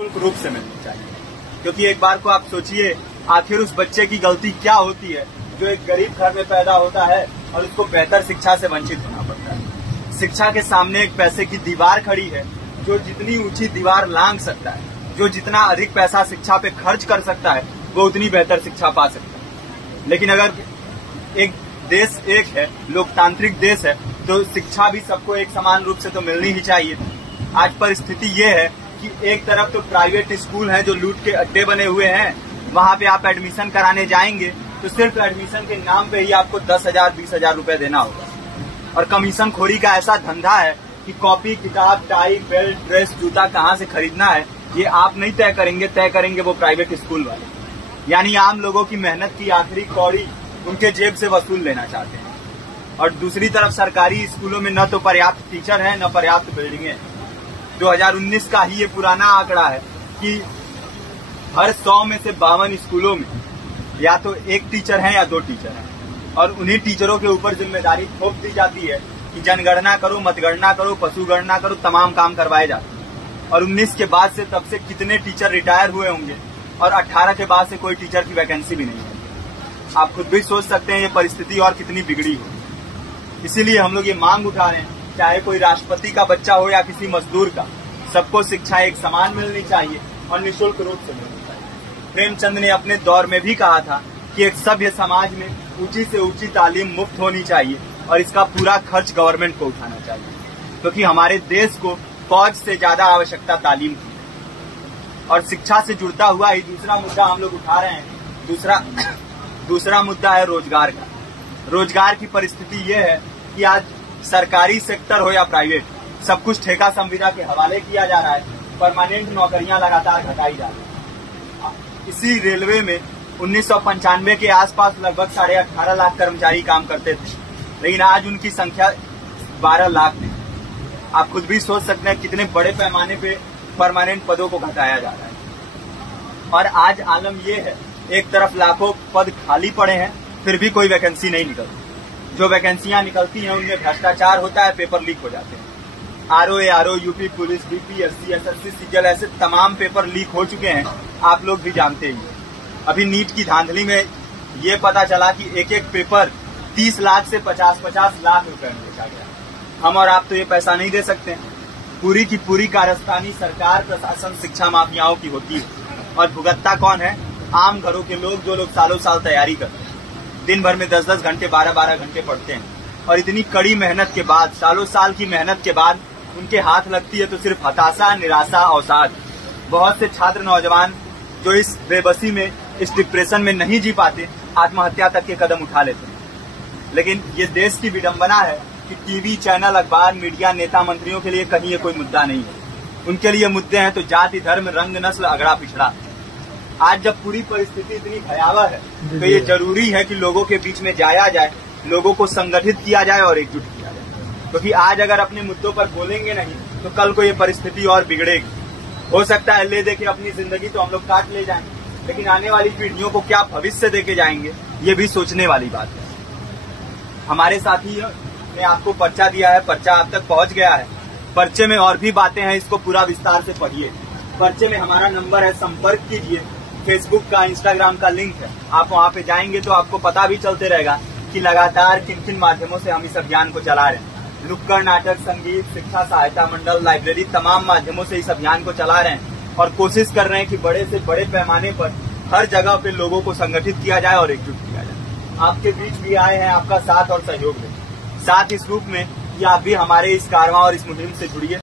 रूप से मिलनी चाहिए। क्योंकि एक बार को आप सोचिए, आखिर उस बच्चे की गलती क्या होती है जो एक गरीब घर में पैदा होता है और उसको बेहतर शिक्षा से वंचित होना पड़ता है। शिक्षा के सामने एक पैसे की दीवार खड़ी है, जो जितनी ऊंची दीवार लांघ सकता है, जो जितना अधिक पैसा शिक्षा पे खर्च कर सकता है, वो उतनी बेहतर शिक्षा पा सकता है। लेकिन अगर एक देश एक है, लोकतांत्रिक देश है, तो शिक्षा भी सबको एक समान रूप से तो मिलनी ही चाहिए। आज परिस्थिति ये है कि एक तरफ तो प्राइवेट स्कूल हैं जो लूट के अड्डे बने हुए हैं, वहां पे आप एडमिशन कराने जाएंगे तो सिर्फ एडमिशन के नाम पे ही आपको 10,000 20,000 रुपए देना होगा। और कमीशन खोरी का ऐसा धंधा है कि कॉपी, किताब, टाई, बेल्ट, ड्रेस, जूता कहाँ से खरीदना है ये आप नहीं तय करेंगे वो प्राइवेट स्कूल वाले। यानी आम लोगों की मेहनत की आखिरी कौड़ी उनके जेब से वसूल लेना चाहते हैं। और दूसरी तरफ सरकारी स्कूलों में न तो पर्याप्त टीचर है, न पर्याप्त बिल्डिंगें। 2019 का ही ये पुराना आंकड़ा है कि हर 100 में से 52 स्कूलों में या तो एक टीचर है या 2 टीचर हैं। और उन्हीं टीचरों के ऊपर जिम्मेदारी थोप दी जाती है कि जनगणना करो, मतगणना करो, पशुगणना करो, तमाम काम करवाए जाते हैं। और 19 के बाद से तब से कितने टीचर रिटायर हुए होंगे और 18 के बाद से कोई टीचर की वैकेंसी भी नहीं है। आप खुद भी सोच सकते हैं ये परिस्थिति और कितनी बिगड़ी हो। इसीलिए हम लोग ये मांग उठा रहे हैं, चाहे कोई राष्ट्रपति का बच्चा हो या किसी मजदूर का, सबको शिक्षा एक समान मिलनी चाहिए और निःशुल्क रूप से मिलनी चाहिए। प्रेमचंद ने अपने दौर में भी कहा था कि एक सभ्य समाज में ऊंची से ऊंची तालीम मुफ्त होनी चाहिए और इसका पूरा खर्च गवर्नमेंट को उठाना चाहिए। क्योंकि हमारे देश को फौज से ज्यादा आवश्यकता तालीम की है। और शिक्षा से जुड़ता हुआ ही दूसरा मुद्दा हम लोग उठा रहे हैं। दूसरा मुद्दा है रोजगार का। रोजगार की परिस्थिति ये है कि आज सरकारी सेक्टर हो या प्राइवेट, सब कुछ ठेका संविदा के हवाले किया जा रहा है। परमानेंट नौकरियां लगातार घटाई जा रही है। इसी रेलवे में 1995 के आसपास लगभग 18.5 लाख कर्मचारी काम करते थे, लेकिन आज उनकी संख्या 12 लाख है। आप खुद भी सोच सकते हैं कितने बड़े पैमाने पे परमानेंट पदों को घटाया जा रहा है। और आज आलम ये है, एक तरफ लाखों पद खाली पड़े हैं, फिर भी कोई वैकेंसी नहीं निकलती। जो वैकेंसियां निकलती हैं उनमें भ्रष्टाचार होता है, पेपर लीक हो जाते हैं। RO, UP police, BPSC, SSC, CGL, ऐसे तमाम पेपर लीक हो चुके हैं, आप लोग भी जानते ही हैं। अभी नीट की धांधली में ये पता चला कि एक एक पेपर 30 लाख से 50-50 लाख रुपए में बेचा गया। हम और आप तो ये पैसा नहीं दे सकते। पूरी की पूरी कारस्तानी सरकार, प्रशासन, शिक्षा माफियाओं की होती है। और भुगतता कौन है? आम घरों के लोग, जो लोग सालों साल तैयारी करते हैं, दिन भर में 10-10 घंटे, 12-12 घंटे पढ़ते हैं। और इतनी कड़ी मेहनत के बाद, सालों साल की मेहनत के बाद उनके हाथ लगती है तो सिर्फ हताशा, निराशा, अवसाद। बहुत से छात्र नौजवान जो इस बेबसी में, इस डिप्रेशन में नहीं जी पाते, आत्महत्या तक के कदम उठा लेते हैं। लेकिन ये देश की विडंबना है कि टीवी चैनल, अखबार, मीडिया, नेता, मंत्रियों के लिए कहीं ये कोई मुद्दा नहीं है। उनके लिए मुद्दे हैं तो जाति, धर्म, रंग, नस्ल, अगड़ा पिछड़ा। आज जब पूरी परिस्थिति इतनी भयावह है तो ये जरूरी है कि लोगों के बीच में जाया जाए, लोगों को संगठित किया जाए और एकजुट किया जाए। क्योंकि आज अगर अपने मुद्दों पर बोलेंगे नहीं तो कल को ये परिस्थिति और बिगड़ेगी। हो सकता है ले देके अपनी जिंदगी तो हम लोग काट ले जाएंगे, लेकिन आने वाली पीढ़ियों को क्या भविष्य देके जाएंगे, ये भी सोचने वाली बात है। हमारे साथी ने आपको पर्चा दिया है, पर्चा आप तक पहुंच गया है। पर्चे में और भी बातें हैं, इसको पूरा विस्तार से पढ़िए। पर्चे में हमारा नंबर है, संपर्क कीजिए। फेसबुक का, इंस्टाग्राम का लिंक है, आप वहां पे जाएंगे तो आपको पता भी चलते रहेगा कि लगातार किन किन माध्यमों से हम इस अभियान को चला रहे हैं। नुक्कड़ नाटक, संगीत, शिक्षा सहायता मंडल, लाइब्रेरी, तमाम माध्यमों से इस अभियान को चला रहे हैं और कोशिश कर रहे हैं कि बड़े से बड़े पैमाने पर हर जगह पे लोगों को संगठित किया जाए और एकजुट किया जाए। आपके बीच भी आए हैं, आपका साथ और सहयोग दें। साथ इस रूप में कि आप भी हमारे इस कारवां और इस मुहिम से जुड़िए।